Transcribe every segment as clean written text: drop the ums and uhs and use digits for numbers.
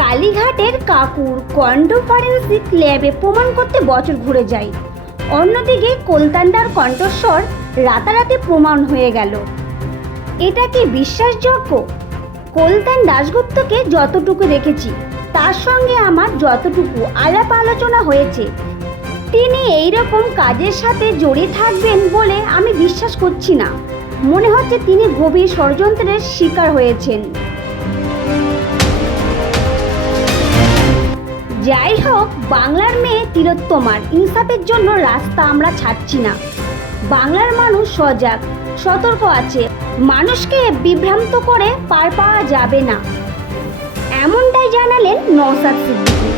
কালীঘাটের কাকুর কণ্ঠ ফরেন্সিক ল্যাবে প্রমাণ করতে বছর ঘুরে যায়। অন্যদিকে কলতান্ডার কণ্ঠস্বর রাতারাতি প্রমাণ হয়ে গেল। এটা কি বিশ্বাসযোগ্য? কলতান দাশগুপ্তকে যতটুকু দেখেছি তার সঙ্গে আমার যতটুকু আলাপ আলোচনা হয়েছে, তিনি এই রকম কাজের সাথে জড়িয়ে থাকবেন বলে আমি বিশ্বাস করছি না। মনে হচ্ছে তিনি গভীর ষড়যন্ত্রের শিকার হয়েছেন। যাই হোক, বাংলার মেয়ে তিলোত্তমার ইনসাফের জন্য রাস্তা আমরা ছাড়ছি না। বাংলার মানুষ সজাগ, সতর্ক আছে। মানুষকে বিভ্রান্ত করে পার পাওয়া যাবে না, এমনটাই জানালেন নওশাদ সিদ্দিকী।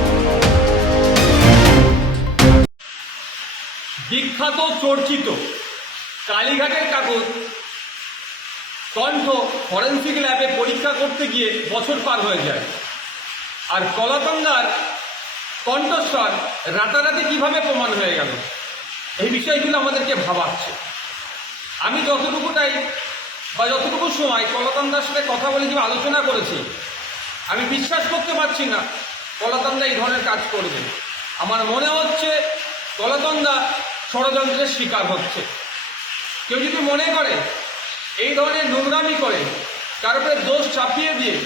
বিখ্যাত চর্চিত কালীঘাটের কাগজ কণ্ঠ ফরেন্সিক ল্যাবে পরীক্ষা করতে গিয়ে বছর পার হয়ে যায়, আর কলাতঙ্গার কণ্ঠস্বর রাতারাতি কিভাবে প্রমাণ হয়ে গেল, এই বিষয়গুলো আমাদেরকে ভাবাচ্ছে। আমি যতটুকু সময় কলাতন্দার সাথে কথা বলে যে আলোচনা করেছি, আমি বিশ্বাস করতে পারছি না কলাতন্দা এই ধরনের কাজ করবে। আমার মনে হচ্ছে কলাতন্দা ষড়যন্ত্রের শিকার হচ্ছে। কেউ যদি মনে করে এই ধরনের নোংরামি করে তার উপরে দোষ চাপিয়ে দিয়ে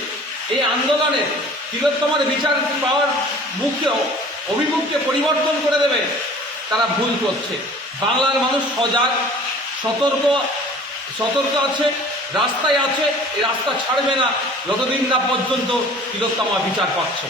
এই আন্দোলনের তিলোত্তমার বিচার পাওয়ার অভিমুখকে পরিবর্তন করে দেবে, তারা ভুল করছে। বাংলার মানুষ সজাগ, সতর্ক আছে, রাস্তায় আছে। এই রাস্তা ছাড়বে না যতদিন না পর্যন্ত তিলোত্তমা বিচার পাচ্ছে।